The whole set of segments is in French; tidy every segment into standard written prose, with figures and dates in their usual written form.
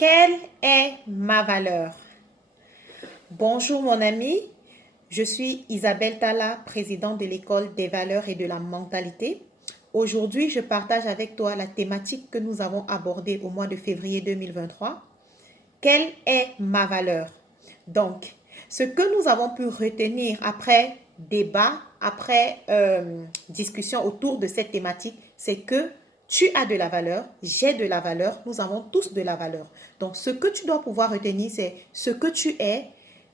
Quelle est ma valeur? Bonjour mon ami, je suis Isabelle Talla, présidente de l'école des valeurs et de la mentalité. Aujourd'hui, je partage avec toi la thématique que nous avons abordée au mois de février 2023. Quelle est ma valeur? Donc, ce que nous avons pu retenir après débat, après discussion autour de cette thématique, c'est que tu as de la valeur, j'ai de la valeur, nous avons tous de la valeur. Donc, ce que tu dois pouvoir retenir, c'est ce que tu es,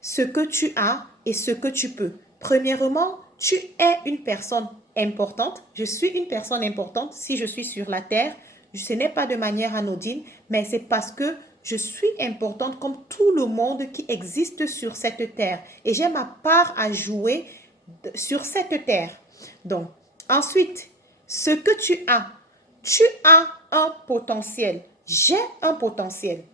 ce que tu as et ce que tu peux. Premièrement, tu es une personne importante. Je suis une personne importante si je suis sur la terre. Ce n'est pas de manière anodine, mais c'est parce que je suis importante comme tout le monde qui existe sur cette terre. Et j'ai ma part à jouer sur cette terre. Donc, ensuite, ce que tu as un potentiel. J'ai un potentiel.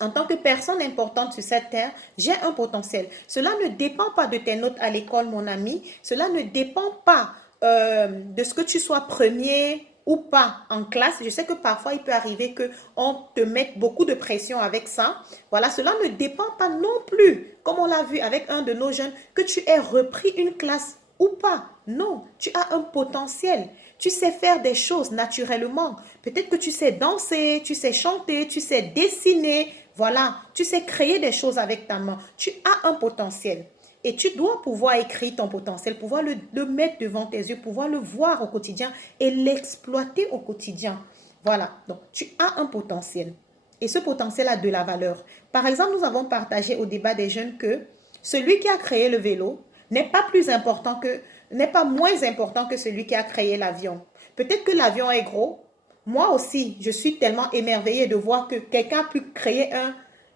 En tant que personne importante sur cette terre, j'ai un potentiel. Cela ne dépend pas de tes notes à l'école, mon ami. Cela ne dépend pas de ce que tu sois premier ou pas en classe. Je sais que parfois, il peut arriver qu'on te mette beaucoup de pression avec ça. Voilà, cela ne dépend pas non plus, comme on l'a vu avec un de nos jeunes, que tu aies repris une classe ou pas. Non, tu as un potentiel. Tu sais faire des choses naturellement. Peut-être que tu sais danser, tu sais chanter, tu sais dessiner. Voilà, tu sais créer des choses avec ta main. Tu as un potentiel. Et tu dois pouvoir écrire ton potentiel, pouvoir le mettre devant tes yeux, pouvoir le voir au quotidien et l'exploiter au quotidien. Voilà, donc tu as un potentiel. Et ce potentiel a de la valeur. Par exemple, nous avons partagé au débat des jeunes que celui qui a créé le vélo n'est pas plus important que, n'est pas moins important que celui qui a créé l'avion. Peut-être que l'avion est gros. Moi aussi, je suis tellement émerveillée de voir que quelqu'un a pu créer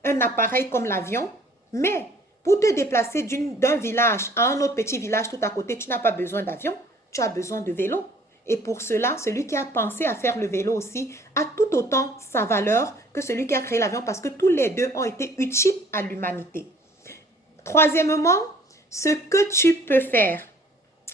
un appareil comme l'avion, mais pour te déplacer d'un village à un autre petit village tout à côté, tu n'as pas besoin d'avion, tu as besoin de vélo. Et pour cela, celui qui a pensé à faire le vélo aussi a tout autant sa valeur que celui qui a créé l'avion parce que tous les deux ont été utiles à l'humanité. Troisièmement, ce que tu peux faire.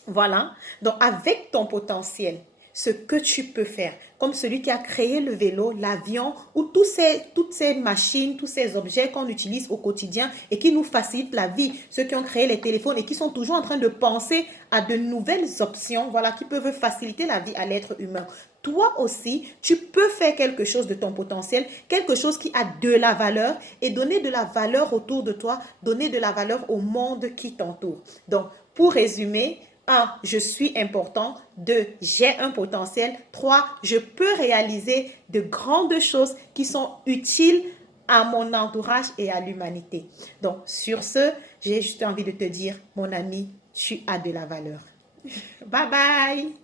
Voilà, donc avec ton potentiel, ce que tu peux faire, comme celui qui a créé le vélo, l'avion ou toutes ces machines, tous ces objets qu'on utilise au quotidien et qui nous facilitent la vie, ceux qui ont créé les téléphones et qui sont toujours en train de penser à de nouvelles options, voilà, qui peuvent faciliter la vie à l'être humain. Toi aussi, tu peux faire quelque chose de ton potentiel, quelque chose qui a de la valeur et donner de la valeur autour de toi, donner de la valeur au monde qui t'entoure. Donc, pour résumer, 1. Je suis important. 2. J'ai un potentiel. 3. Je peux réaliser de grandes choses qui sont utiles à mon entourage et à l'humanité. Donc, sur ce, j'ai juste envie de te dire, mon ami, tu as de la valeur. Bye bye!